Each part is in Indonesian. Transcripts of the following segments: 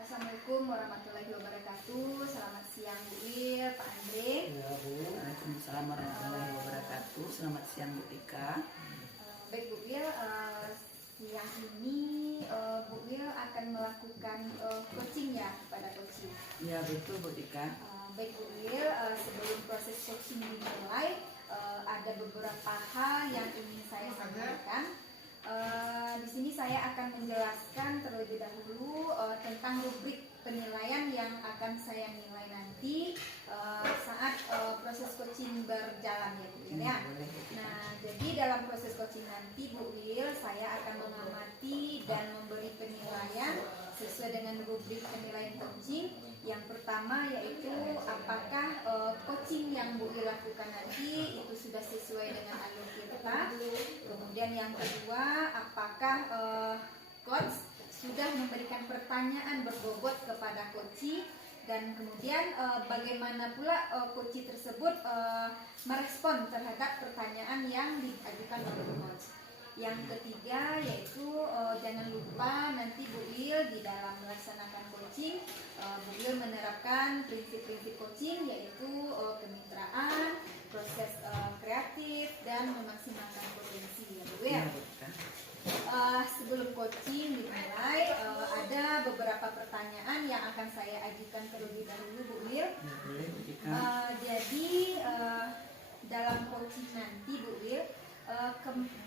Assalamualaikum warahmatullahi wabarakatuh. Selamat siang Bu Il, Pak Andre. Ya Bu. Waalaikumsalam warahmatullahi wabarakatuh. Selamat siang Bu Tika. Baik Bu Il, siang ini Bu Il akan melakukan coaching ya kepada coaching. Ya betul Bu Tika. Baik Bu Il, sebelum proses coaching dimulai, ada beberapa hal yang ingin saya sampaikan. Di sini saya akan menjelaskan terlebih dahulu tentang rubrik penilaian yang akan saya nilai nanti saat proses coaching berjalan ya Bu Il ya. Nah, jadi dalam proses coaching nanti Bu Il, saya akan mengamati dan memberi penilaian sesuai dengan rubrik penilaian coaching. Yang pertama yaitu apakah coaching yang Bu Il lakukan nanti itu sudah sesuai dengan alur kita. Kemudian yang kedua, apakah coach sudah memberikan pertanyaan berbobot kepada coaching, dan kemudian bagaimana pula coaching tersebut merespon terhadap pertanyaan yang diajukan oleh coach. Yang ketiga yaitu jangan lupa nanti Bu Il di dalam melaksanakan coaching, Bu Il menerapkan prinsip-prinsip coaching yaitu kemitraan, proses kreatif, dan memaksimalkan potensi ya Bu Il. Sebelum coaching dimulai, ada beberapa pertanyaan yang akan saya ajukan terlebih dahulu Bu Il. Jadi dalam coaching nanti Bu Il,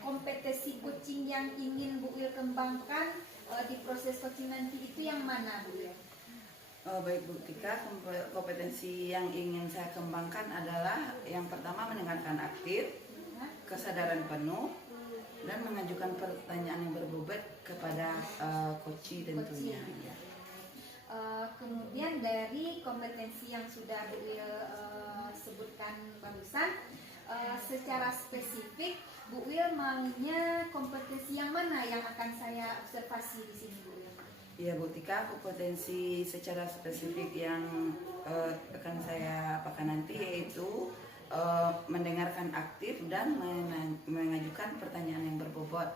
kompetensi coaching yang ingin Bu Il kembangkan di proses coaching nanti itu yang mana Bu Il? Baik Bu Tika, kompetensi yang ingin saya kembangkan adalah yang pertama mendengarkan aktif, kesadaran penuh, dan mengajukan pertanyaan yang berbobot kepada coach tentunya. Kemudian dari kompetensi yang sudah Bu Il sebutkan barusan, secara spesifik Bu Il maunya kompetensi yang mana yang akan saya observasi di sini Bu Il? Ya Bu Tika, kompetensi secara spesifik yang akan saya apakan nanti yaitu mendengarkan aktif dan mengajukan pertanyaan yang berbobot.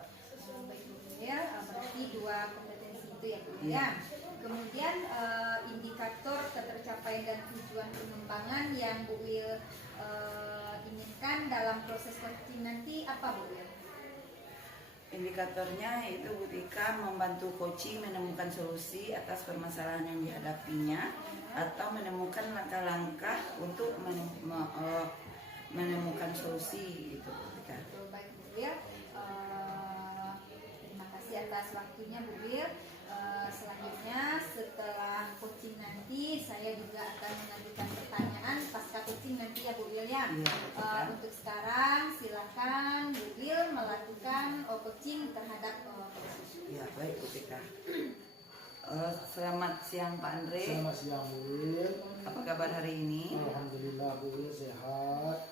Baik Bu Il, berarti dua kompetensi itu ya Bu Il ya. Kemudian indikator ketercapaian dan tujuan pengembangan yang Bu Il inginkan dalam proses coaching nanti apa Bu Il? Indikatornya itu Bu Tika membantu coaching menemukan solusi atas permasalahan yang dihadapinya atau menemukan langkah-langkah untuk menemukan solusi itu Bu Tika. Baik Bu Il, terima kasih atas waktunya Bu Il. Selanjutnya setelah coaching nanti saya juga akan mengajukan pertanyaan pasca coaching nanti ya Bu Il ya. Untuk sekarang silakan Bu Il melakukan coaching terhadap coaching. Ya baik Bu Tika. Selamat siang Pak Andre. Selamat siang Bu Il. Apa kabar hari ini? Alhamdulillah Bu Il sehat.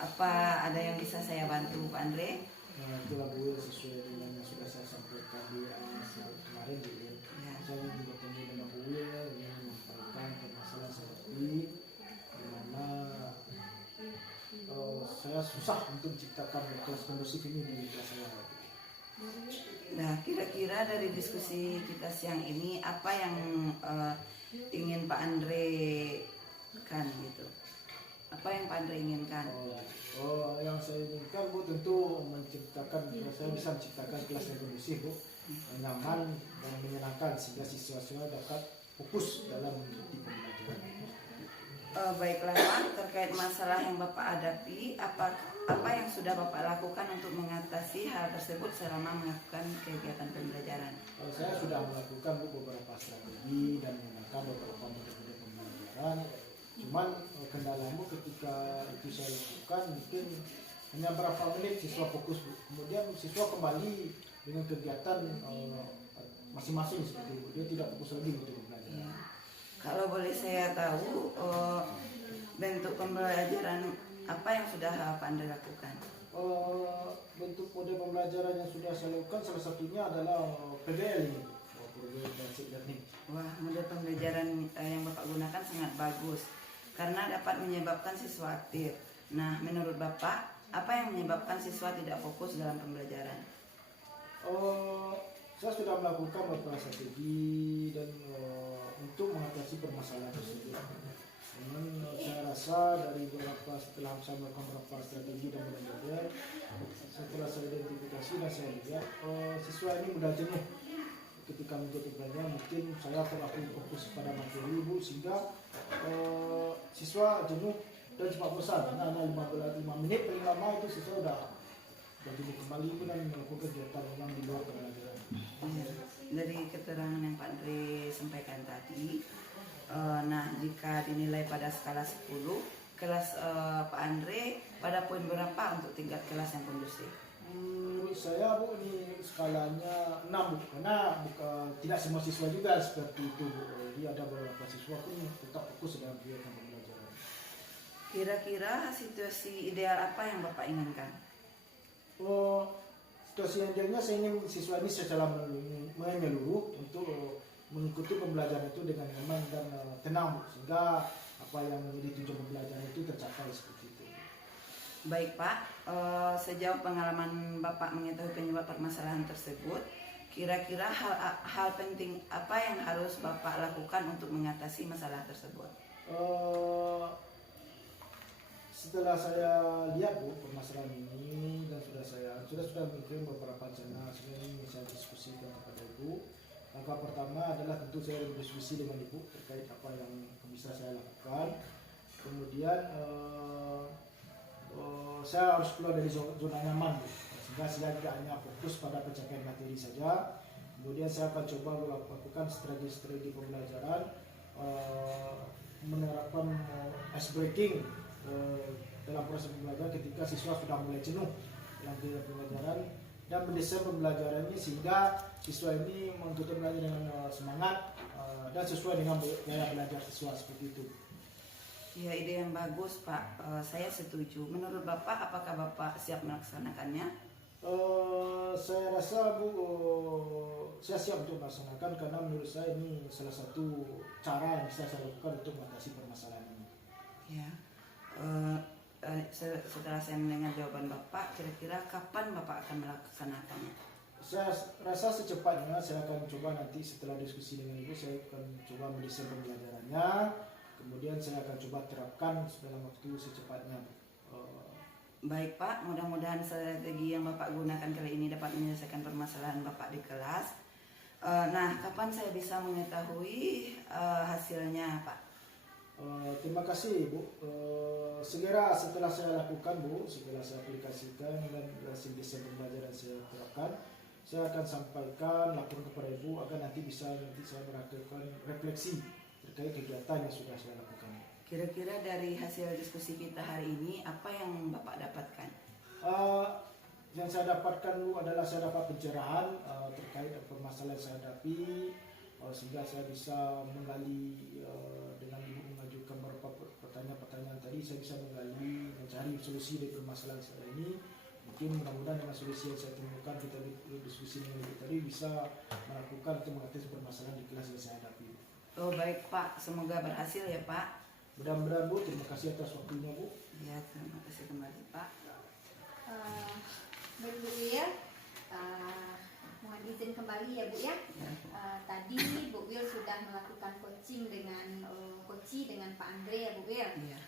Apa ada yang bisa saya bantu Pak Andre? Nah, itulah Bu Il sesuai dengan yang sudah saya sampaikan di kemarin Bu Il. Ya. Saya juga bertemu dengan Bu Il yang menyampaikan permasalahan seperti di mana saya susah untuk menciptakan kelas kondusif ini di kelas saya. Nah, kira-kira dari diskusi kita siang ini apa yang ingin Pak Andre kan gitu? Apa yang Pak Andre inginkan? Yang saya inginkan Bu tentu menciptakan, saya bisa menciptakan kelas yang kondusif Bu, nyaman dan menyenangkan sehingga siswa-siswa dapat fokus dalam mengikuti pembelajaran. Baiklah Pak, terkait masalah yang Bapak hadapi, apa yang sudah Bapak lakukan untuk mengatasi hal tersebut selama melakukan kegiatan pembelajaran? Saya sudah melakukan Bu beberapa strategi dan menggunakan beberapa metode pembelajaran. Cuman kendalamu ketika itu saya lakukan mungkin hanya berapa menit siswa fokus Bu. Kemudian siswa kembali dengan kegiatan masing-masing seperti itu. Dia tidak fokus lagi untuk belajar. Ya. Kalau boleh saya tahu bentuk pembelajaran apa yang sudah Pak Andre lakukan? Bentuk mode pembelajaran yang sudah saya lakukan salah satunya adalah PBL ini, Project Basic Learning. Wah, mode pembelajaran yang Bapak gunakan sangat bagus karena dapat menyebabkan siswa aktif. Nah, menurut Bapak, apa yang menyebabkan siswa tidak fokus dalam pembelajaran? Saya sudah melakukan beberapa strategi dan untuk mengatasi permasalahan tersebut. Namun saya rasa dari setelah saya melakukan beberapa strategi dan metode, setelah saya identifikasi dan saya lihat siswa ini mudah jenuh ketika mengikuti pelajaran. Mungkin saya terlalu fokus pada materi Bu, sehingga siswa jenuh dan cepat bosan. Karena hanya 5 menit paling lama itu siswa udah jenuh kembali pun dan melakukan kegiatan memang di luar pelajaran. Dari keterangan yang Pak Andre sampaikan tadi, nah jika dinilai pada skala 10, kelas Pak Andre pada poin berapa untuk tingkat kelas yang kondusif? Menurut saya Bu, ini skalanya 6 Bu, karena tidak semua siswa juga seperti itu Bu. Jadi ada beberapa siswa pun tetap fokus dalam kegiatan pembelajaran. Kira-kira situasi ideal apa yang Bapak inginkan? Situasi idealnya saya ingin siswa ini secara menyeluruh untuk mengikuti pembelajaran itu dengan nyaman dan tenang Bu, sehingga apa yang menjadi tujuan pembelajaran itu tercapai seperti itu. Baik Pak, sejauh pengalaman Bapak mengetahui penyebab permasalahan tersebut, kira-kira hal penting apa yang harus Bapak lakukan untuk mengatasi masalah tersebut? Setelah saya lihat Bu permasalahan ini dan sudah memikirkan beberapa rencana, sebenarnya ini saya diskusikan kepada Ibu. Langkah pertama adalah tentu saya berdiskusi dengan Ibu terkait apa yang bisa saya lakukan. Kemudian saya harus keluar dari zona nyaman Bu, sehingga saya tidak hanya fokus pada pencapaian materi saja. Kemudian saya akan coba melakukan strategi pembelajaran, menerapkan ice breaking dalam proses pembelajaran ketika siswa sudah mulai jenuh dalam kegiatan pembelajaran, dan mendesain pembelajaran ini sehingga siswa ini mengikuti pembelajaran dengan semangat dan sesuai dengan gaya belajar siswa seperti itu. Ya, ide yang bagus Pak, saya setuju. Menurut Bapak, apakah Bapak siap melaksanakannya? Saya rasa Bu, saya siap untuk melaksanakan, karena menurut saya ini salah satu cara yang bisa saya lakukan untuk mengatasi permasalahan ini. Ya, setelah saya mendengar jawaban Bapak, kira-kira kapan Bapak akan melaksanakannya? Saya rasa secepatnya. Saya akan coba nanti setelah diskusi dengan Ibu, saya akan coba mendesain pembelajarannya. Kemudian saya akan coba terapkan dalam waktu secepatnya. Baik Pak, mudah-mudahan strategi yang Bapak gunakan kali ini dapat menyelesaikan permasalahan Bapak di kelas. Nah, kapan saya bisa mengetahui hasilnya Pak? Terima kasih Bu. Segera setelah saya lakukan Bu, setelah saya aplikasikan dan hasil desain pembelajaran saya terapkan, saya akan sampaikan laporan kepada Ibu agar nanti saya melakukan refleksi terkait kegiatan yang sudah saya lakukan. Kira-kira dari hasil diskusi kita hari ini, apa yang Bapak dapatkan? Yang saya dapatkan Bu adalah saya dapat pencerahan terkait permasalahan yang saya hadapi, sehingga saya bisa menggali dengan Ibu mengajukan beberapa pertanyaan-pertanyaan tadi, saya bisa menggali mencari solusi dari permasalahan saya ini. Mungkin mudah-mudahan dengan solusi yang saya temukan, kita diskusi dengan Ibu tadi bisa melakukan untuk mengatasi permasalahan di kelas yang saya hadapi. Oh baik Pak, semoga berhasil ya Pak. Mudah-mudahan Bu, terima kasih atas waktunya Bu. Ya, terima kasih kembali Pak. Baik Bu Wil, mohon izin kembali ya Bu ya. Tadi Bu Wil sudah melakukan coaching dengan Pak Andre ya Bu Wil. Iya.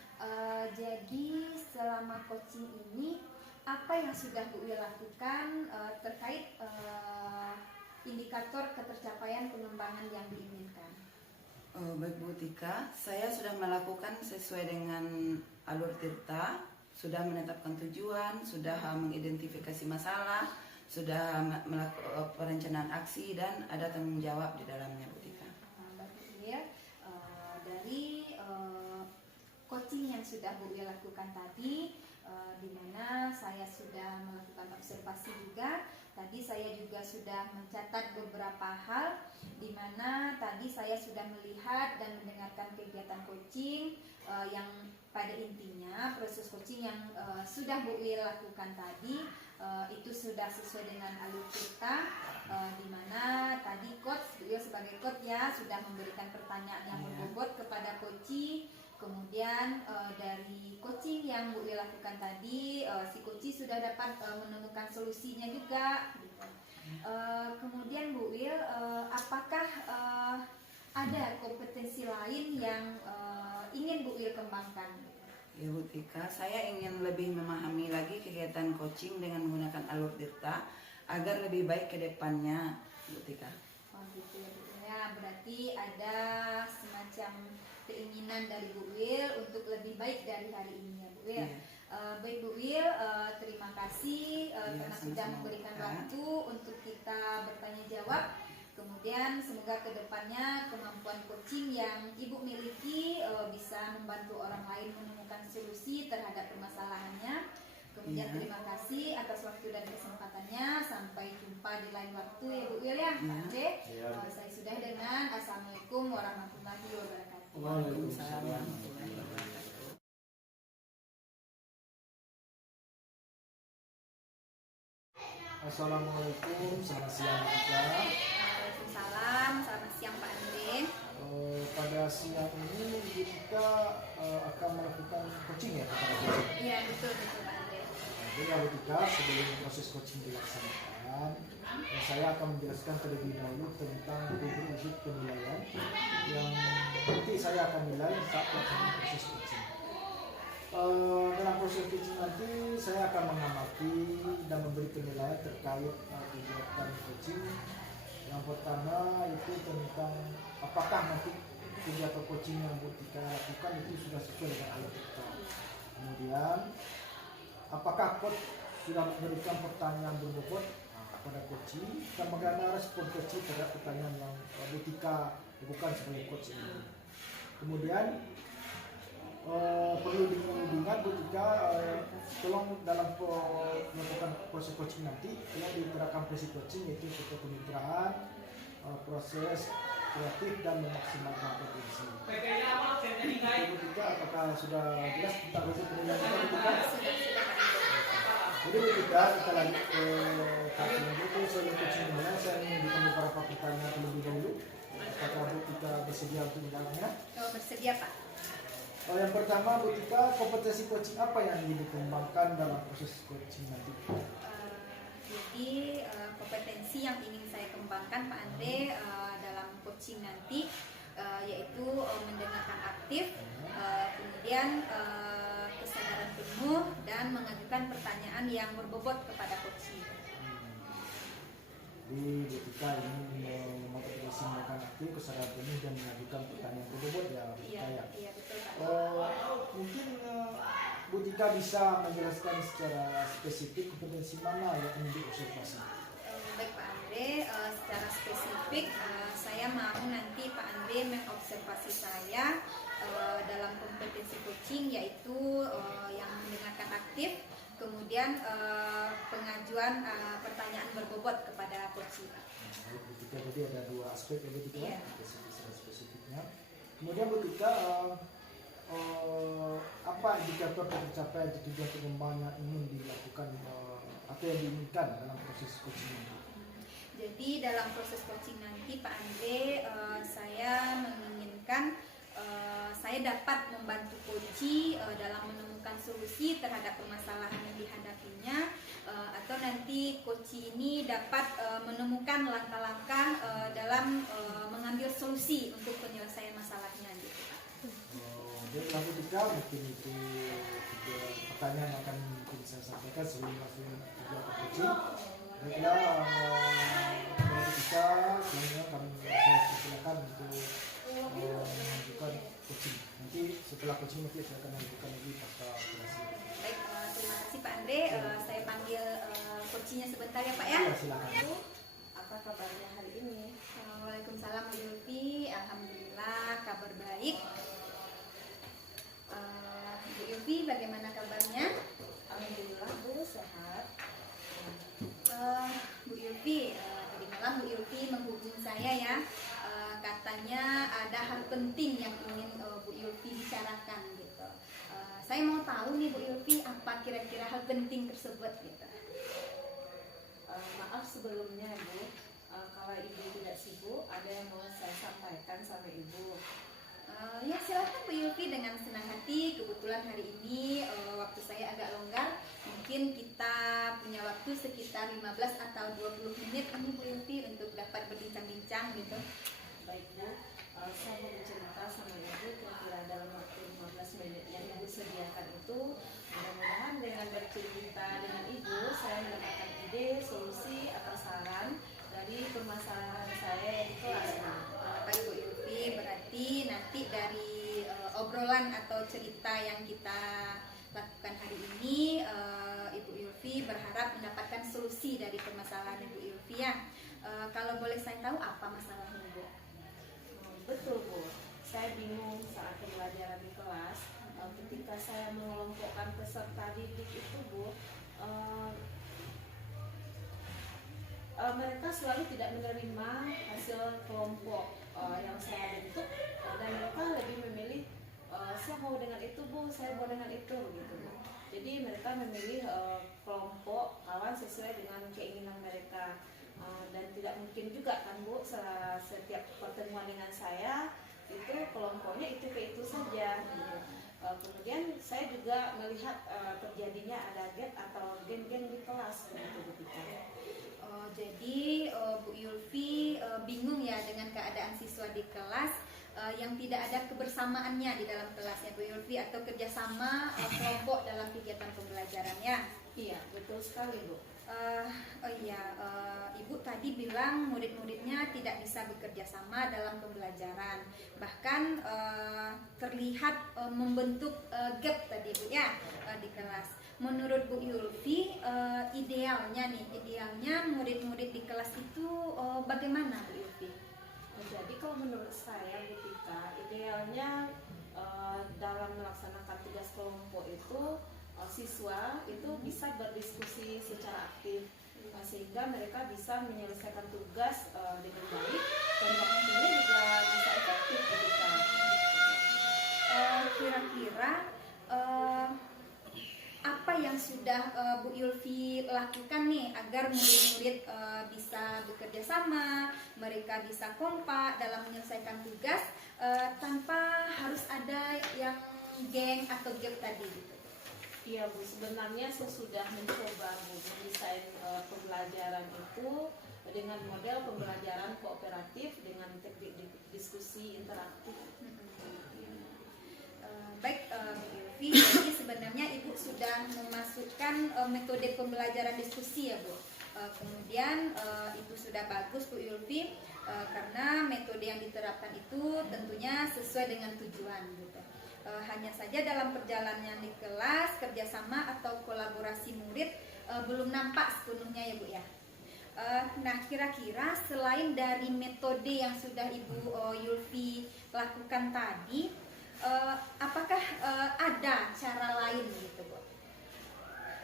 Jadi selama coaching ini apa yang sudah Bu Wil lakukan terkait indikator ketercapaian pengembangan yang diinginkan? Baik Bu Tika, saya sudah melakukan sesuai dengan alur Tirta, sudah menetapkan tujuan, sudah mengidentifikasi masalah, sudah melakukan perencanaan aksi, dan ada tanggung jawab di dalamnya Bu Tika. Baik Bu Wil, dari coaching yang sudah Bu Wil lakukan tadi, di mana saya sudah melakukan observasi juga. Tadi saya juga sudah mencatat beberapa hal, di mana tadi saya sudah melihat dan mendengarkan kegiatan coaching yang pada intinya proses coaching yang sudah Bu Wil lakukan tadi itu sudah sesuai dengan alur kita, di mana tadi coach Bu Wil sebagai coach ya sudah memberikan pertanyaan yang berbobot kepada coaching. Kemudian dari coaching yang Bu Wil lakukan tadi, si coaching sudah dapat menemukan solusinya juga. Gitu. Kemudian Bu Wil, apakah ada kompetensi lain yang ingin Bu Il kembangkan? Ya Bu Tika, saya ingin lebih memahami lagi kegiatan coaching dengan menggunakan alur Tirta agar lebih baik ke depannya, Bu Tika. Oh gitu ya, berarti ada semacam keinginan dari Bu Il untuk lebih baik dari hari ini ya Bu Il. Iya. Baik Bu Il, terima kasih karena sudah sama-sama, memberikan Kak. waktu untuk kita bertanya jawab. Kemudian semoga kedepannya kemampuan coaching yang Ibu miliki bisa membantu orang lain menemukan solusi terhadap permasalahannya. Kemudian Iya. terima kasih atas waktu dan kesempatannya. Sampai jumpa di lain waktu ya Bu Il ya. Iya. Oke. Iya. Saya sudah dengan Assalamualaikum warahmatullahi wabarakatuh. Waalaikumsalam warahmatullahi wabarakatuh. Assalamualaikum, selamat siang juga. Waalaikumsalam, selamat siang Pak Andre. Pada siang ini kita akan melakukan coaching ya kepada coaching. Iya betul Pak Andre. Jadi ya ketika sebelum proses coaching dilaksanakan, saya akan menjelaskan terlebih dahulu tentang wujud penilaian yang nanti saya akan nilai saat pelaksanaan proses coaching. Dalam proses coaching nanti saya akan mengamati dan memberi penilaian terkait kegiatan coaching. Yang pertama itu tentang apakah nanti kegiatan coaching yang kita lakukan itu sudah sesuai dengan alur kita. Kemudian apakah coach sudah memberikan pertanyaan berbobot kepada coaching dan bagaimana respon coaching terhadap pertanyaan yang ketika bukan sebagai coach ini. Kemudian perlu diingat ketika tolong dalam melakukan proses coaching nanti yang diterapkan proses coaching yaitu kemitraan, proses kreatif dan memaksimalkan potensi. Ketika apakah sudah jelas tentang proses penilaian kita? Jadi ketika kita lanjut ke tahap selanjutnya sebelum coaching dimulai, saya ingin memberikan beberapa pertanyaan terlebih dahulu. Apakah Bu Tika bersedia untuk menjawabnya? Bersedia Pak. Yang pertama, Bu Tika, kompetensi coaching apa yang ingin dikembangkan dalam proses coaching nanti? Jadi kompetensi yang ingin saya kembangkan Pak Andre dalam coaching nanti yaitu mendengarkan aktif, kemudian kesadaran penuh dan mengajukan pertanyaan yang berbobot kepada coaching. Jadi Bu Tika ingin memkompetensi mendengarkan aktif, kesadaran penuh dan mengajukan pertanyaan berbobot ya Bu Tika ya? Iya betul Pak. Mungkin Bu Tika bisa menjelaskan secara spesifik kompetensi mana yang ingin diobservasi? Baik Pak Andre, secara spesifik saya mau nanti Pak Andre mengobservasi saya dalam kompetensi coaching yaitu yang mendengarkan aktif, kemudian pengajuan pertanyaan berbobot kepada coaching. Baik Bu Tika, jadi ada dua aspek ya Bu Tika, Iya. spesifiknya. Kemudian Bu Tika, apa indikator tercapai tujuan pengembangan yang ingin dilakukan atau yang diinginkan dalam proses coaching ini? Jadi dalam proses coaching nanti Pak Andre, saya menginginkan saya dapat membantu coachee dalam menemukan solusi terhadap permasalahan yang dihadapinya, atau nanti coachee ini dapat menemukan langkah-langkah dalam mengambil solusi untuk penyelesaian masalahnya gitu Pak. Jadi Bu Tika, mungkin itu tiga pertanyaan yang akan mungkin saya sampaikan sebelum langsung ke coaching. Baiklah, Bu Tika, selanjutnya saya silakan untuk mengajukan coaching. Nanti setelah coaching nanti saya akan mengajukan lagi pasca operasi. Baik, terima kasih Pak Andre. Saya panggil coachingnya sebentar ya Pak ya. Ya, silakan. Apa kabarnya hari ini? Waalaikumsalam Bu Yulfi, alhamdulillah kabar baik. Bu Yulfi bagaimana kabarnya? Alhamdulillah Bu, sehat. Bu Yulfi, tadi malam Bu Yulfi menghubungi saya ya. Katanya ada hal penting yang ingin Bu Yulfi bicarakan gitu. Saya mau tahu nih Bu Yulfi apa kira-kira hal penting tersebut gitu. Maaf sebelumnya Bu, kalau Ibu tidak sibuk, ada yang mau saya sampaikan sama Ibu. Ya silakan Bu Yulfi dengan senang hati. Kebetulan hari ini waktu saya agak longgar. Mungkin kita punya waktu sekitar 15 atau 20 menit ini Bu Yulfi untuk dapat berbincang-bincang gitu. Baik Bu, saya mau bercerita sama ibu kira-kira dalam waktu 15 menit yang ibu sediakan itu. Mudah-mudahan dengan bercerita dengan ibu saya mendapatkan ide, solusi atau saran dari permasalahan saya yang di kelas. Baik Bu Yulfi, berarti nanti dari obrolan atau cerita yang kita lakukan hari ini, Ibu Yulfi berharap mendapatkan solusi dari permasalahan Ibu Yulfi ya. Kalau boleh saya tahu apa masalahnya Bu? Betul Bu, saya bingung saat pembelajaran di kelas. Ketika saya mengelompokkan peserta didik itu Bu, mereka selalu tidak menerima hasil kelompok yang saya bentuk, dan mereka lebih memilih saya mau dengan itu Bu, saya mau dengan itu gitu Bu. Jadi mereka memilih kelompok kawan sesuai dengan keinginan mereka. Dan tidak mungkin juga kan Bu, setiap pertemuan dengan saya itu kelompoknya itu ke itu saja gitu. Kemudian saya juga melihat terjadinya ada gap atau geng-geng di kelas gitu Bu Tika. Jadi Bu Yulfi bingung ya dengan keadaan siswa di kelas yang tidak ada kebersamaannya di dalam kelasnya Bu Yulfi, atau kerjasama kelompok dalam kegiatan pembelajarannya. Iya, betul sekali Bu. Ibu tadi bilang murid-muridnya tidak bisa bekerja sama dalam pembelajaran, bahkan terlihat membentuk gap tadi Bu ya di kelas. Menurut Bu Yulfi, idealnya murid-murid di kelas itu bagaimana Bu Yulfi? Jadi kalau menurut saya Bu Tika, idealnya dalam melaksanakan tugas kelompok itu siswa itu bisa berdiskusi secara aktif, sehingga mereka bisa menyelesaikan tugas dengan baik dan waktunya juga bisa efektif Bu Tika. Kira-kira apa yang sudah Bu Yulfi lakukan nih agar murid-murid bisa bekerja sama, mereka bisa kompak dalam menyelesaikan tugas tanpa harus ada yang geng atau gap tadi gitu? Iya Bu, sebenarnya saya sudah mencoba Bu mendesain pembelajaran itu dengan model pembelajaran kooperatif dengan teknik diskusi interaktif. Baik Bu Yulfi, jadi sebenarnya Ibu sudah memasukkan metode pembelajaran diskusi ya Bu. Kemudian itu sudah bagus Bu Yulfi, karena metode yang diterapkan itu tentunya sesuai dengan tujuan gitu. Hanya saja dalam perjalanan di kelas, kerjasama atau kolaborasi murid belum nampak sepenuhnya ya Bu ya. Nah kira-kira selain dari metode yang sudah Ibu Yulfi lakukan tadi, apakah ada cara lain gitu Bu?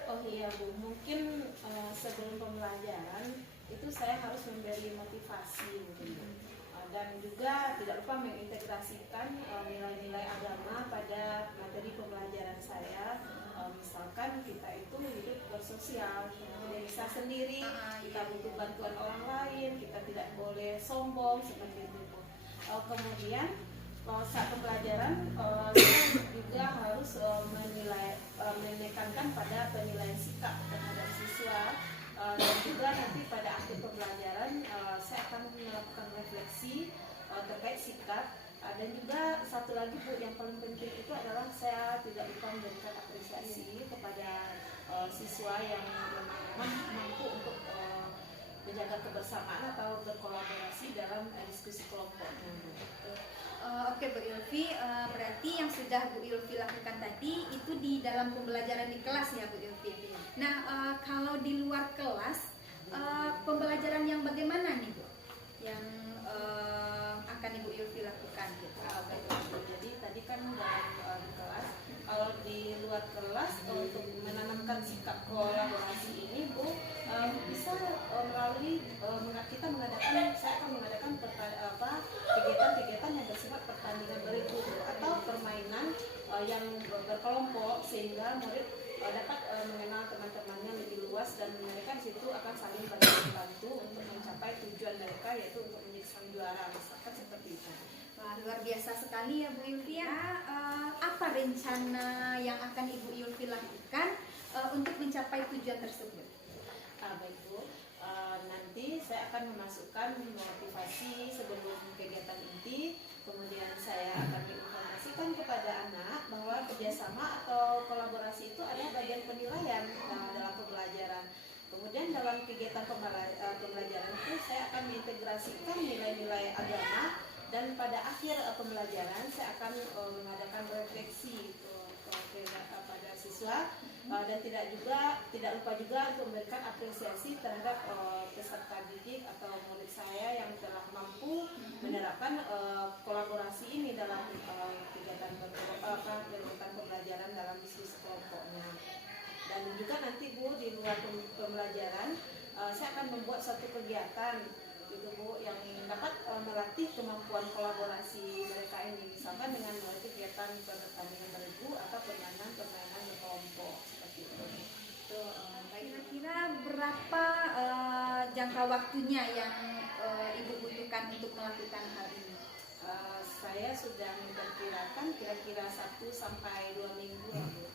Oh iya Bu, mungkin sebelum pembelajaran itu saya harus memberi motivasi mungkin Bu. Dan juga tidak lupa mengintegrasikan nilai-nilai agama pada materi pembelajaran saya. Misalkan kita itu hidup bersosial, tidak bisa sendiri, kita butuh bantuan orang lain, kita tidak boleh sombong seperti itu Bu. Kemudian saat pembelajaran saya juga harus menekankan pada penilaian sikap terhadap siswa, dan juga nanti pada akhir pembelajaran saya akan melakukan refleksi terkait sikap, dan juga satu lagi Bu yang paling penting itu adalah saya tidak lupa memberikan apresiasi kepada siswa yang mampu untuk menjaga kebersamaan atau berkolaborasi dalam diskusi kelompoknya Bu. Oke Bu Yulfi, berarti yang sudah Bu Yulfi lakukan tadi itu di dalam pembelajaran di kelas ya Bu Yulfi. Nah kalau di luar kelas, pembelajaran yang bagaimana nih Bu yang akan Ibu Yulfi lakukan gitu? Jadi tadi kan dalam kelas, kalau di luar kelas untuk menanamkan sikap kolaborasi ini Bu, bisa melalui kita mengadakan, saya akan mengadakan kegiatan-kegiatan yang bersifat pertandingan berikut atau permainan yang berkelompok, sehingga murid dapat mengenal teman-temannya lebih luas, dan mereka di situ akan saling bantu untuk mencapai tujuan mereka, yaitu untuk menjadi sang juara, misalkan seperti itu. Wah, luar biasa sekali ya Bu Yulfi ya. Apa rencana yang akan Ibu Yulfi lakukan untuk mencapai tujuan tersebut? Baik Bu, nanti saya akan memasukkan motivasi sebelum kegiatan inti, Kemudian saya akan menginformasikan kepada anak bahwa kerjasama atau kolaborasi itu adalah bagian penilaian dalam pembelajaran. Kemudian dalam kegiatan pembelajaran itu saya akan mengintegrasikan nilai-nilai agama, dan pada akhir pembelajaran saya akan mengadakan refleksi pada siswa, dan tidak lupa juga untuk memberikan apresiasi terhadap peserta didik atau murid saya yang telah mampu menerapkan kolaborasi ini dalam kegiatan pembelajaran dalam diskusi kelompoknya. Dan juga nanti Bu, di luar pembelajaran saya akan membuat satu kegiatan gitu Bu, yang dapat melatih kemampuan kolaborasi mereka ini, misalkan dengan melalui kegiatan pertandingan bergu atau permainan berkelompok seperti itu. Kira-kira berapa jangka waktunya yang Ibu butuhkan untuk melakukan hal ini? Saya sudah memperkirakan kira-kira 1 sampai 2 minggu ya Bu.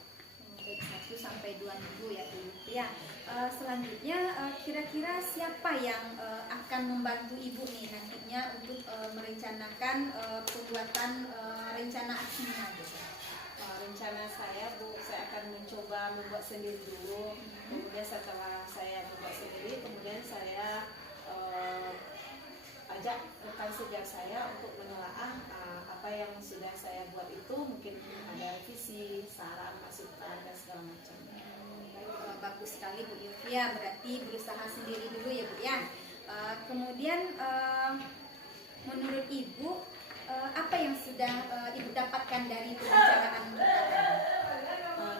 1 sampai 2 minggu ya Bu. Ya, selanjutnya kira-kira siapa yang akan membantu Ibu nih nantinya untuk merencanakan pembuatan rencana aksinya gitu? Rencana saya Bu, saya akan mencoba membuat sendiri dulu. Kemudian setelah saya membuat sendiri, kemudian saya ajak rekan sejak saya untuk menelaah apa yang sudah saya buat itu, mungkin ada revisi, saran, masukan dan segala macam. Bagus sekali Bu Yulvia, berarti berusaha sendiri dulu ya Bu ya. Kemudian menurut Ibu apa yang sudah Ibu dapatkan dari pembicaraan kita tadi?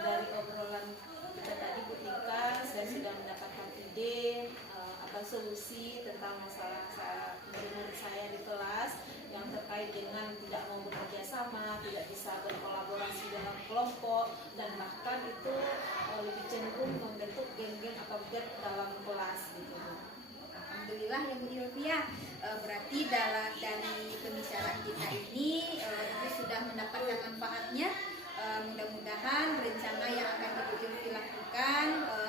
Dari obrolan kita tadi Bu Tika, saya sudah mendapatkan ide apa solusi tentang masalah murid-murid saya di kelas yang terkait dengan tidak mau bekerja sama, tidak bisa berkolaborasi dalam kelompok, dan bahkan itu lebih cenderung membentuk geng-geng atau gap dalam kelas gitu. Alhamdulillah ya Bu Yulvia, berarti dari pembicaraan kita ini Ibu sudah mendapatkan manfaatnya. Mudah-mudahan rencana yang akan Ibu Yulvi lakukan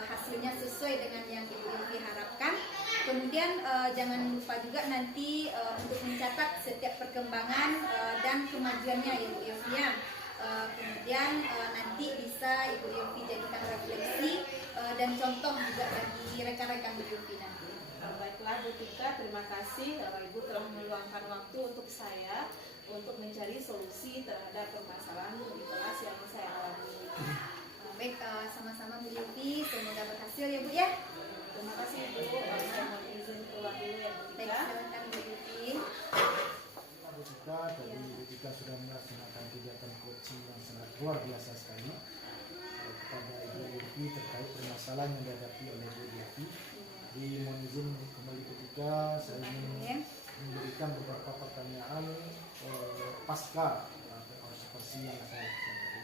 hasilnya sesuai dengan yang Ibu Yulvi harapkan. Kemudian jangan lupa juga nanti untuk mencatat setiap perkembangan dan kemajuannya ya Bu Yulvi ya. Kemudian nanti bisa Ibu Yulvi jadikan refleksi dan contoh juga bagi rekan-rekan Bu Yulvi nanti. Baiklah Bu Tika, terima kasih Ibu telah meluangkan waktu untuk saya untuk mencari solusi terhadap permasalahan di kelas yang saya alami. Baik, sama-sama Bu Yulvi, semoga berhasil ya Bu ya. Terima kasih Bu, saya mohon izin keluar dulu ya Bu Baik, Tika. silakan Bu Yulvi. Bu Tika, tadi Bu Tika sudah melaksanakan kegiatan coaching yang sangat luar biasa sekali kepada Ibu Yulvi terkait permasalahan yang dihadapi oleh Bu Yulvi. Jadi mohon izin kembali ketika saya ingin memberikan beberapa pertanyaan pasca seperti yang saya lakukan tadi.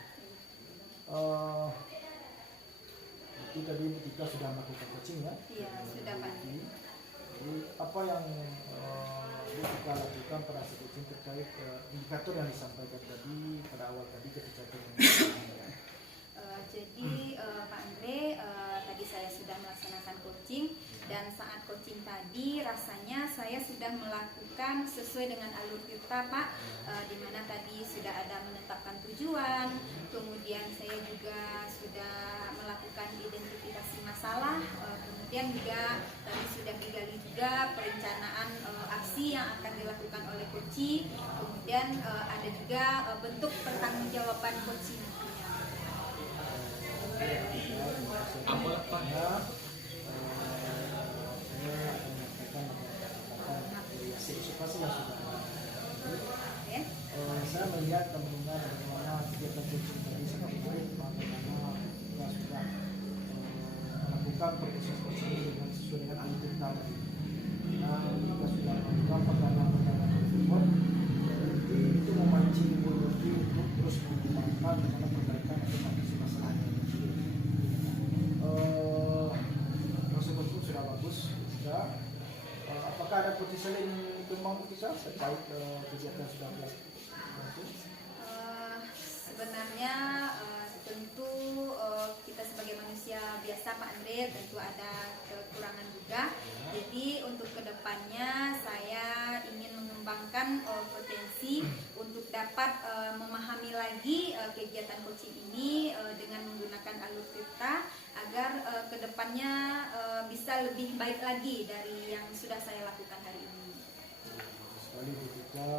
Itu tadi ketika sudah melakukan coaching ya? Iya, sudah Pak. Jadi apa yang kita lakukan pada saat coaching terkait indikator yang disampaikan tadi pada awal tadi ketika Jadi Pak Andre, tadi saya sudah melaksanakan coaching, dan saat coaching tadi rasanya saya sudah melakukan sesuai dengan alur kita Pak, di mana tadi sudah ada menetapkan tujuan, kemudian saya juga sudah melakukan identifikasi masalah, kemudian juga tadi sudah digali juga perencanaan aksi yang akan dilakukan oleh coaching, kemudian ada juga bentuk pertanggungjawaban coaching nantinya. Saya melihat teman-teman bagaimana kegiatan coaching tadi sangat baik, bagaimana kita sudah melakukan proses coaching dengan sesuai dengan alur tadi. Nah, kita sudah melakukan pertanyaan-pertanyaan tersebut, jadi itu memancing Ibu Yulvi untuk terus mengembangkan bagaimana perbaikan atau mengatasi masalahnya. Proses coaching sudah bagus, sudah. Apakah ada potensi lain kembang kita terkait kegiatan sudah dilakukan? Sebenarnya tentu kita sebagai manusia biasa Pak Andre tentu ada kekurangan juga. Jadi untuk kedepannya saya ingin mengembangkan mengembangkan potensi untuk dapat memahami lagi kegiatan coaching ini dengan menggunakan alur cerita agar kedepannya bisa lebih baik lagi dari yang sudah saya lakukan hari ini. Bagus sekali ketika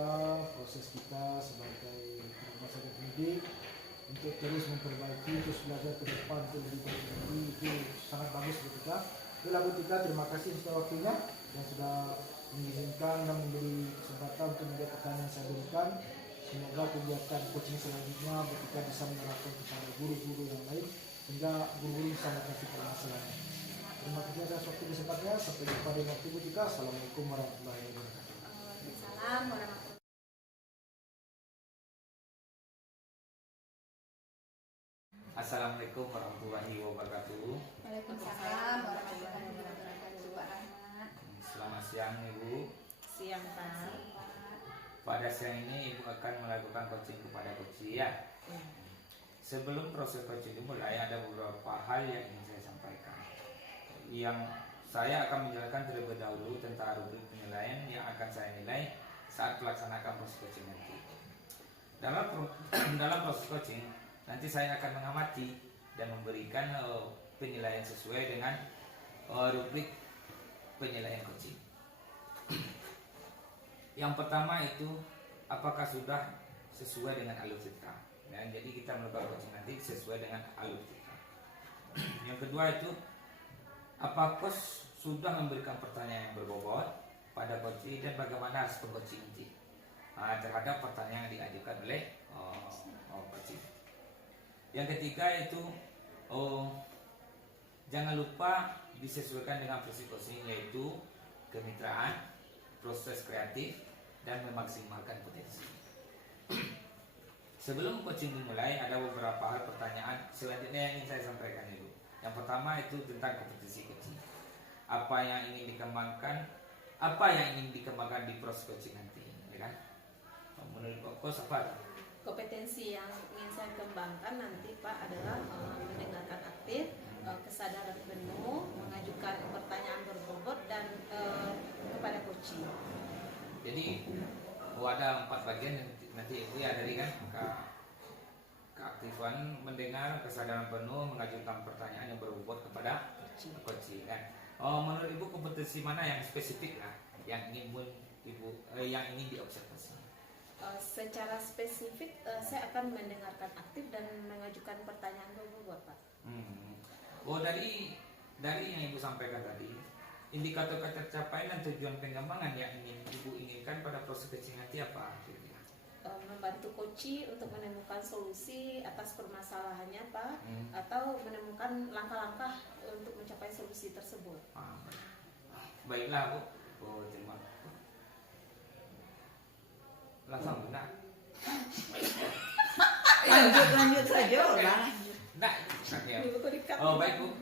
proses kita sebagai rumah sakit pendidik untuk terus memperbaiki, terus belajar ke depan untuk lebih baik lagi, itu sangat bagus ketika. Itulah ketika, terima kasih atas waktunya yang sudah mengizinkan dan memberi kesempatan untuk menjawab pertanyaan yang saya berikan. Semoga kegiatan coaching selanjutnya ketika bisa menerapkan kepada guru-guru yang lain sehingga guru-guru bisa mengatasi permasalahan. Terima kasih atas waktu kesempatnya. Sampai jumpa di waktu berikutnya. Assalamualaikum warahmatullahi wabarakatuh. Waalaikumsalam warahmatullahi. Assalamualaikum warahmatullahi wabarakatuh. Waalaikumsalam warahmatullahi wabarakatuh. Pak Rahmat. Selamat siang Ibu. Siang Pak. Pada siang ini Ibu akan melakukan coaching kepada coachee ya. Sebelum proses coaching dimulai ada beberapa hal yang ingin saya sampaikan. Yang saya akan menjelaskan terlebih dahulu tentang rubrik penilaian yang akan saya nilai saat melaksanakan proses coaching nanti. Dalam proses coaching nanti saya akan mengamati dan memberikan penilaian sesuai dengan rubrik penilaian coaching. Yang pertama itu apakah sudah sesuai dengan alur cerita. Ya, jadi kita melakukan coaching nanti sesuai dengan alur cerita. Yang kedua itu apakah sudah memberikan pertanyaan yang berbobot pada coaching dan bagaimana respon coaching nanti terhadap pertanyaan yang diajukan oleh coaching. Yang ketiga itu jangan lupa disesuaikan dengan visi coaching, yaitu kemitraan, proses kreatif, dan memaksimalkan potensi. Sebelum coaching dimulai ada beberapa hal pertanyaan selanjutnya yang ingin saya sampaikan dulu. Yang pertama itu tentang kompetensi coaching. Apa yang ingin dikembangkan di proses coaching nanti, ya kan? Menurut Coach apa? Kompetensi yang ingin saya kembangkan nanti Pak adalah mendengarkan aktif, kesadaran penuh, mengajukan pertanyaan berbobot dan kepada coaching. Jadi ada 4 bagian nanti itu ya, dari kan keaktifan mendengar, kesadaran penuh, mengajukan pertanyaan yang berbobot kepada coaching kan. Menurut Ibu kompetensi mana yang spesifik lah yang ingin yang ingin diobservasi? Secara spesifik saya akan mendengarkan aktif dan mengajukan pertanyaan berbobot Pak. Dari yang Ibu sampaikan tadi, indikator tercapaian dan tujuan pengembangan yang Ibu inginkan pada proses coaching nanti apa? Membantu coaching untuk menemukan solusi atas permasalahannya Pak, atau menemukan langkah-langkah untuk mencapai solusi tersebut. Baiklah Bu, terima kasih. Langsung benar. Lanjut saja lah. Baik Bu.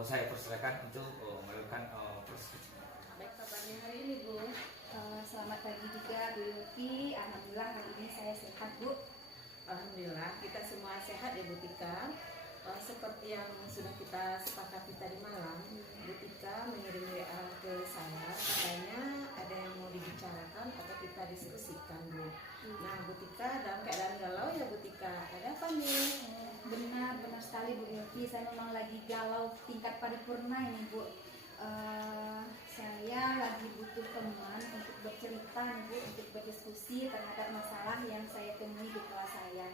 Saya persilakan untuk melakukan proses. Baik, kabarnya hari ini Bu. Selamat pagi juga Bu Yofi. Alhamdulillah hari ini saya sehat Bu. Alhamdulillah kita semua sehat ya Bu Tika. Seperti yang sudah kita sepakati tadi malam, Bu Tika mengirim WA ke saya, katanya ada yang mau dibicarakan atau kita diskusikan Bu. Nah Bu Tika dalam keadaan galau ya Bu Tika, ada apa nih? Benar sekali Bu Yofi. Saya memang lagi galau tingkat paripurna ini Bu. Saya lagi butuh teman untuk bercerita nih Bu, untuk berdiskusi terhadap masalah yang saya temui di kelas saya.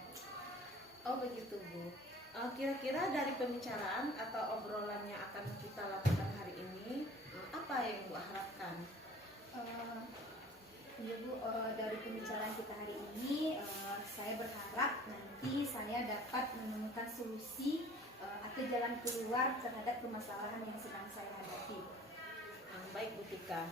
Oh begitu Bu. Kira-kira dari pembicaraan atau obrolan yang akan kita lakukan hari ini, apa yang Bu harapkan? Ya Bu, dari pembicaraan kita hari ini, saya berharap nanti saya dapat menemukan solusi atau jalan keluar terhadap permasalahan yang sedang saya hadapi. Baik Bu Tika,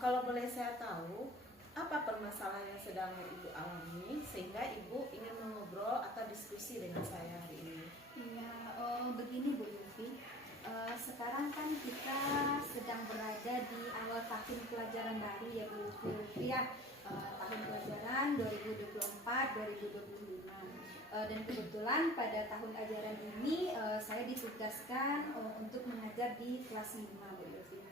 kalau boleh saya tahu, apa permasalahan yang sedang Ibu alami sehingga Ibu ingin mengobrol atau diskusi dengan saya hari ini? Iya, begini Bu Yufi. Sekarang kan kita sedang berada di awal tahun pelajaran baru ya Bu Yufi ya. Tahun pelajaran 2024-2025. Dan kebetulan pada tahun ajaran ini saya ditugaskan untuk mengajar di kelas 5 Bu Yufi.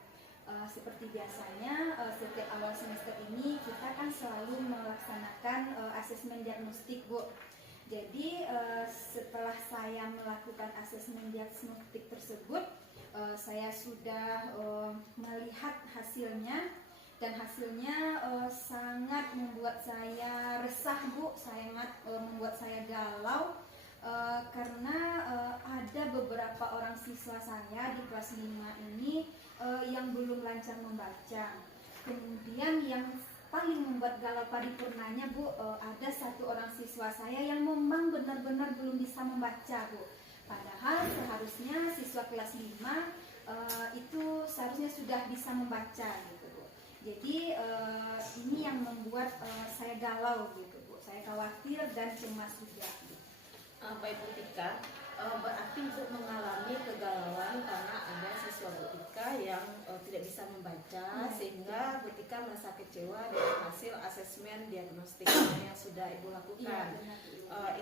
Seperti biasanya setiap awal semester ini kita kan selalu melaksanakan asesmen diagnostik, Bu. Jadi setelah saya melakukan asesmen diagnostik tersebut, saya sudah melihat hasilnya, dan hasilnya sangat membuat saya resah, Bu, sangat membuat saya galau. Karena ada beberapa orang siswa saya di kelas 5 ini yang belum lancar membaca. Kemudian yang paling membuat galau paripurnanya, Bu, ada satu orang siswa saya yang memang benar-benar belum bisa membaca, Bu. Padahal seharusnya siswa kelas 5 itu seharusnya sudah bisa membaca gitu, Bu. Jadi ini yang membuat saya galau gitu, Bu. Saya khawatir dan cemas juga. Baik Bu Tika, berarti Bu mengalami kegalauan karena ada siswa Bu Tika yang tidak bisa membaca, sehingga Bu Tika merasa kecewa dengan hasil asesmen diagnostik yang sudah Ibu lakukan.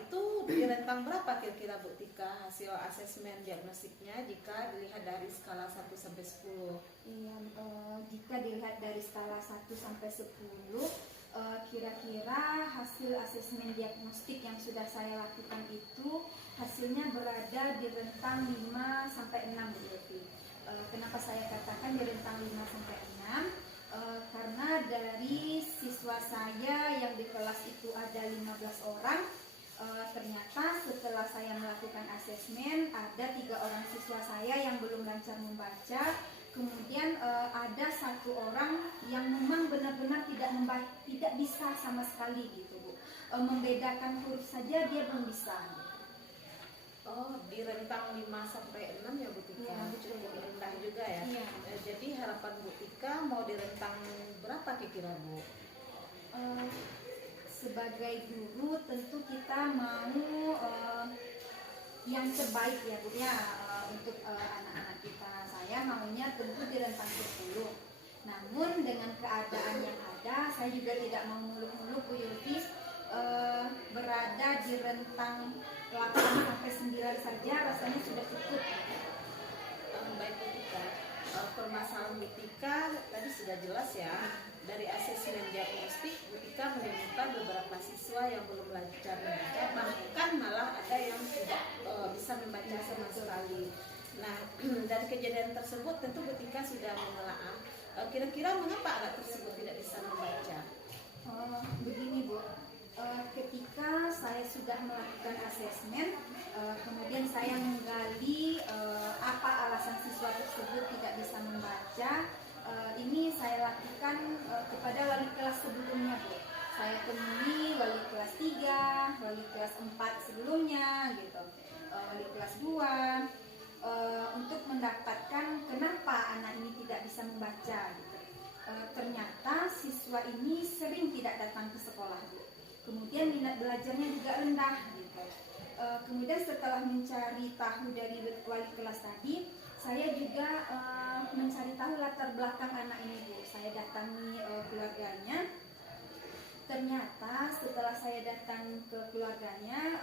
Itu di rentang berapa kira-kira Bu Tika hasil asesmen diagnostiknya jika dilihat dari skala 1 sampai 10? Iya, jika dilihat dari skala 1 sampai 10, kira-kira hasil asesmen diagnostik yang sudah saya lakukan itu hasilnya berada di rentang 5 sampai 6, Bu Yofi. Kenapa saya katakan di rentang 5 sampai 6? Karena dari siswa saya yang di kelas itu ada 15 orang, ternyata setelah saya melakukan asesmen ada 3 orang siswa saya yang belum lancar membaca. Kemudian ada 1 orang yang memang benar-benar tidak bisa sama sekali gitu, Bu. Membedakan huruf saja dia belum bisa. Oh, di rentang 5 sampai 6 ya Bu Tika. Ya, Cukup rendah juga ya. Iya. Jadi harapan Bu Tika mau di rentang berapa kira-kira Bu? Sebagai guru tentu kita mau yang terbaik ya, Bu ya, untuk anak-anak kita. Saya maunya tentu di rentang 10. Namun dengan keadaan yang ada, saya juga tidak mau muluk-muluk, Bu Yulfi, berada di rentang 8 sampai 9 saja rasanya sudah cukup. Baik Bu Tika, permasalahan Bu Tika tadi sudah jelas ya. Dari asesmen diagnostik, Bu Tika menemukan beberapa siswa yang belum lancar membaca, bahkan malah ada yang tidak bisa membaca sama sekali. Nah, dari kejadian tersebut tentu Bu Tika sudah menelaah kira-kira mengapa anak tersebut tidak bisa membaca. Begini, Bu, ketika saya sudah melakukan asesmen, kemudian saya menggali apa alasan siswa tersebut tidak bisa membaca. Ini saya lakukan kepada wali kelas sebelumnya, Bu. Saya temui wali kelas 3, wali kelas 4 sebelumnya gitu, wali kelas 2, untuk mendapatkan kenapa anak ini tidak bisa membaca gitu. Ternyata siswa ini sering tidak datang ke sekolah, Bu. Kemudian minat belajarnya juga rendah gitu. Kemudian setelah mencari tahu dari wali kelas tadi, saya juga mencari tahu latar belakang anak ini, Bu. Saya datangi keluarganya. Ternyata setelah saya datang ke keluarganya,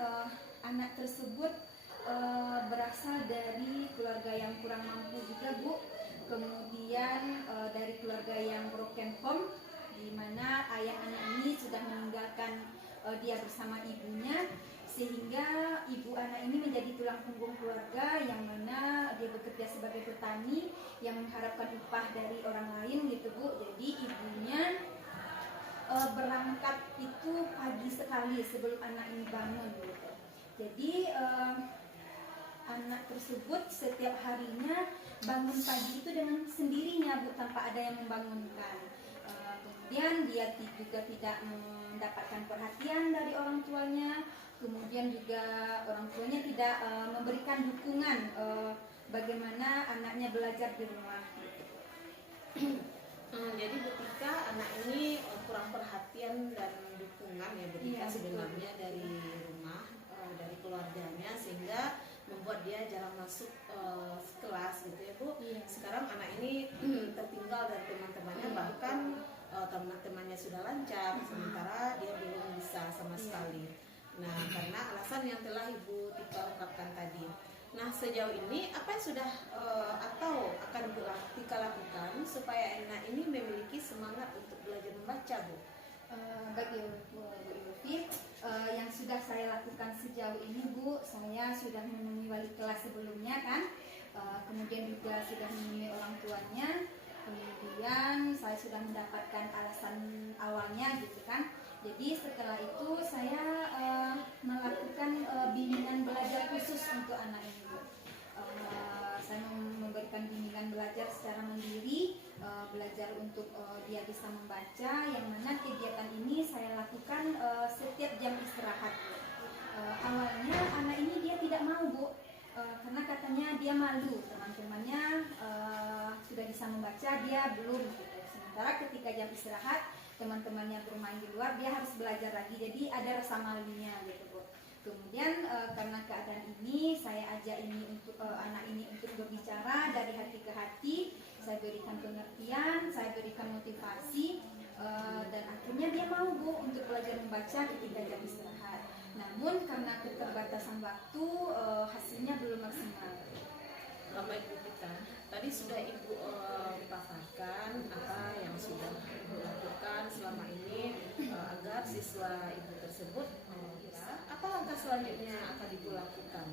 anak tersebut berasal dari keluarga yang kurang mampu juga, Bu. Kemudian dari keluarga yang broken home, di mana ayah anak ini sudah meninggalkan dia bersama ibunya, sehingga ibu anak ini menjadi tulang punggung keluarga, yang mana dia bekerja sebagai petani yang mengharapkan upah dari orang lain gitu, Bu. Jadi ibunya berangkat itu pagi sekali sebelum anak ini bangun gitu. Jadi anak tersebut setiap harinya bangun pagi itu dengan sendirinya, Bu, tanpa ada yang membangunkan. Kemudian dia juga tidak mendapatkan perhatian dari orang tuanya. Kemudian juga orang tuanya tidak memberikan dukungan bagaimana anaknya belajar di rumah. Jadi Bu Tika, anak ini kurang perhatian dan dukungan ya Bu Tika, sebenarnya dari rumah, dari keluarganya, sehingga membuat dia jarang masuk kelas gitu ya Bu. Sekarang anak ini tertinggal dari teman-temannya, bahkan teman-temannya sudah lancar, sementara dia belum bisa sama sekali. Nah, karena alasan yang telah Ibu Tika ungkapkan tadi. Nah, sejauh ini apa yang sudah atau akan Bu Tika lakukan supaya anak ini memiliki semangat untuk belajar membaca, Bu? Baik Bu Ilvi, yang sudah saya lakukan sejauh ini Bu, saya sudah menemui wali kelas sebelumnya kan, kemudian juga sudah menemui orang tuanya, kemudian saya sudah mendapatkan alasan awalnya gitu kan. Jadi setelah itu saya melakukan bimbingan belajar khusus untuk anak ini Bu. Saya memberikan bimbingan belajar secara mandiri, belajar untuk dia bisa membaca, yang mana kegiatan ini saya lakukan setiap jam istirahat. Awalnya anak ini dia tidak mau Bu, karena katanya dia malu, teman-temannya sudah bisa membaca, dia belum gitu. Sementara ketika jam istirahat teman-temannya bermain di luar, dia harus belajar lagi, jadi ada rasa malunya gitu Bu. Kemudian karena keadaan ini saya ajak ini untuk anak ini untuk berbicara dari hati ke hati, saya berikan pengertian, saya berikan motivasi, dan akhirnya dia mau Bu untuk belajar membaca ketika jam istirahat. Namun karena keterbatasan waktu, hasilnya belum maksimal. Baik Bu Tika, tadi sudah Ibu paparkan apa yang sudah Ibu lakukan selama ini agar siswa Ibu tersebut bisa. Apa langkah selanjutnya akan Ibu lakukan?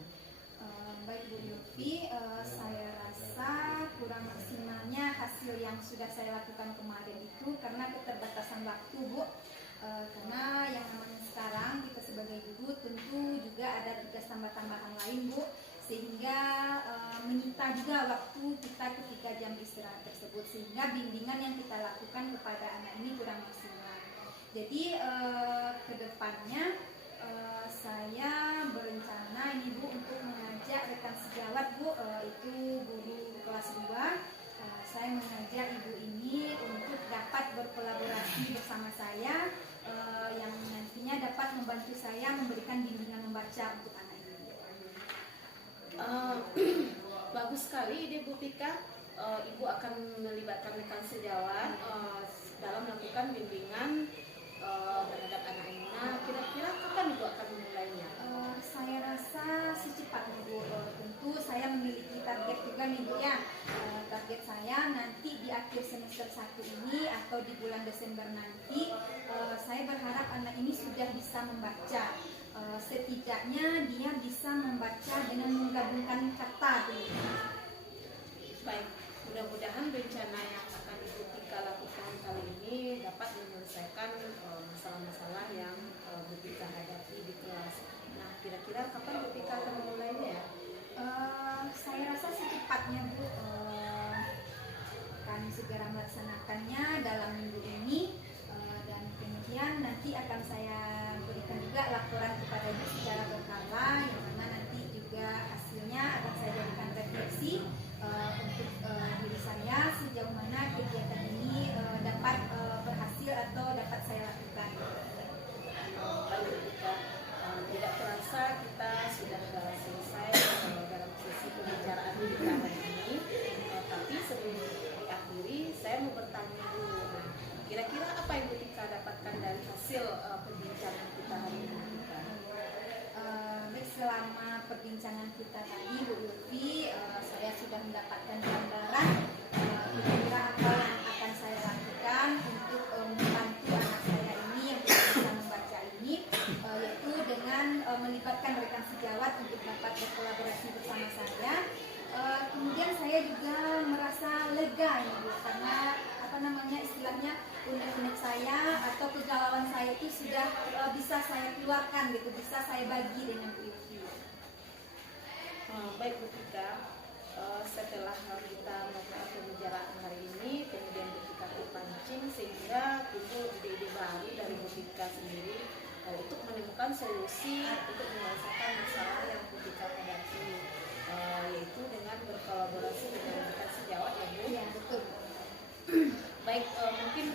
Baik Bu Yulvi, saya rasa kurang maksimalnya hasil yang sudah saya lakukan kemarin itu karena keterbatasan waktu Bu. Karena yang namanya sekarang kita sebagai ibu tentu juga ada tugas tambah-tambahan lain Bu, sehingga menyita juga waktu kita ketika jam istirahat tersebut, sehingga bimbingan yang kita lakukan kepada anak ini kurang maksimal. Jadi kedepannya saya berencana ini Bu untuk mengajak rekan sejawat Bu, itu guru kelas 2. Saya mengajak ibu ini untuk dapat berkolaborasi bersama saya, yang nantinya dapat membantu saya memberikan bimbingan membaca untuk anak ini. Bagus sekali ide Bu Tika. Ibu akan melibatkan rekan sejawat dalam melakukan bimbingan terhadap anak ini. Nah, kira-kira kapan Ibu akan memulainya? Saya rasa secepatnya Bu. Tentu saya memiliki target juga nih Bu ya. Target saya nanti di akhir semester 1 ini atau di bulan Desember nanti, saya berharap anak ini sudah bisa membaca. Setidaknya dia bisa membaca dengan menggabungkan kata Bu. Baik, mudah-mudahan rencana yang akan Ibu Tika lakukan kali ini dapat menyelesaikan masalah-masalah yang Bu Tika hadapi di kelas. Nah, kira-kira kapan Bu Tika akan memulainya? Saya rasa secepatnya Bu, akan segera melaksanakannya dalam minggu ini, dan kemudian nanti akan saya berikan juga laporan kepada Ibu secara berkala, yang mana nanti juga hasilnya akan saya jadikan refleksi untuk diri saya sejauh mana kegiatan ini dapat berhasil atau dapat saya lakukan. Baik Bu Tika, tidak terasa kita sudah selesai dalam sesi pembicaraan kita hari ini. Tapi sebelum diakhiri, saya mau bertanya dulu. Kira-kira apa yang Bu Tika dapatkan dari hasil perbincangan kita hari ini? Selama perbincangan kita tadi Bu Yulvi, saya sudah mendapatkan gambaran kira-kira apa yang akan saya lakukan untuk membantu anak saya ini yang tidak bisa membaca ini, yaitu dengan melibatkan rekan sejawat untuk dapat berkolaborasi bersama saya. Kemudian saya juga merasa lega ini Bu, karena istilahnya unek-unek saya atau kegalauan saya itu sudah bisa saya keluarkan gitu, bisa saya bagi dengan Bu Yulvi. Baik Bu Tika, setelah kita melakukan pembicaraan hari ini, kemudian Bu Tika terpancing sehingga timbul ide-ide baru dari Bu Tika sendiri untuk menemukan solusi untuk menyelesaikan masalah yang Bu Tika hadapi, yaitu dengan berkolaborasi dengan rekan sejawat ya Bu. Ya betul. Baik, mungkin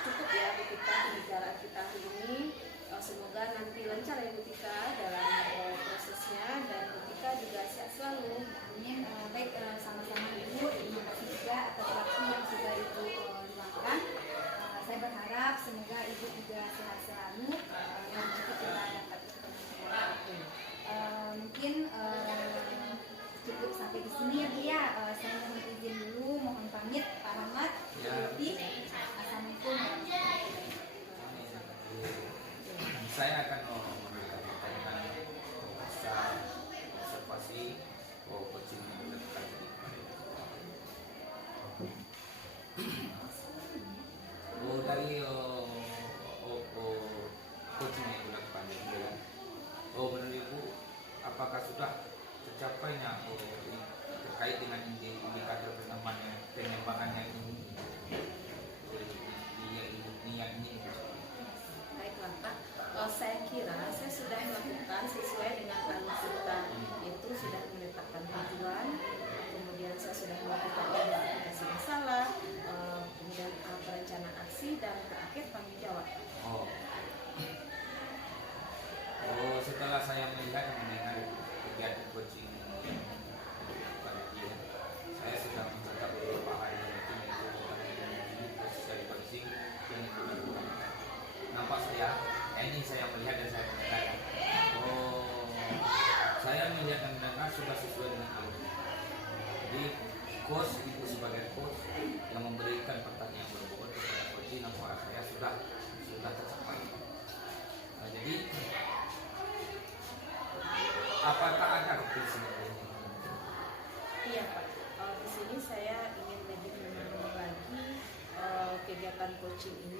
cukup ya Bu Tika pembicaraan kita hari ini. Semoga nanti lancar ya Bu Tika dalam prosesnya, dan Bu Tika juga sehat selalu. Amin. Baik, sama-sama Ibu. Terima kasih juga atas waktu yang sudah Ibu luangkan. Saya berharap semoga Ibu juga sehat selalu, dan nanti kita dapat ketemu. Mungkin sini ya Bu ya. Saya mohon izin dulu, mohon pamit Pak Rahmat. Ya. Assalamualaikum. Saya akan memberikan pertanyaan pasal observasi coaching yang dilakukan dari coaching yang dilakukan menurut Ibu apakah sudah tercapainya terkait dengan indikator pengembangan yang ini Baiklah Pak, saya kira saya sudah melakukan sesuai dengan alutsista, itu sudah menetapkan tujuan, kemudian saya sudah melakukan identifikasi masalah, kemudian perencanaan aksi, dan terakhir tanggung jawab. Setelah saya melihat dan mendengar kegiatan coaching pada dia, saya sudah mencatat beberapa hal yang penting yaitu proses dari coaching yang dilakukan. Nampak saya, ini saya melihat dan saya mendengar. Saya melihat dan mendengar sudah sesuai dengan alur. Jadi coach itu sebagai coach yang memberikan pertanyaan berbobot kepada coaching, nampak saya sudah tercapai. Jadi apakah ada revisi? Iya Pak, di sini saya ingin lebih menambah lagi kegiatan coaching ini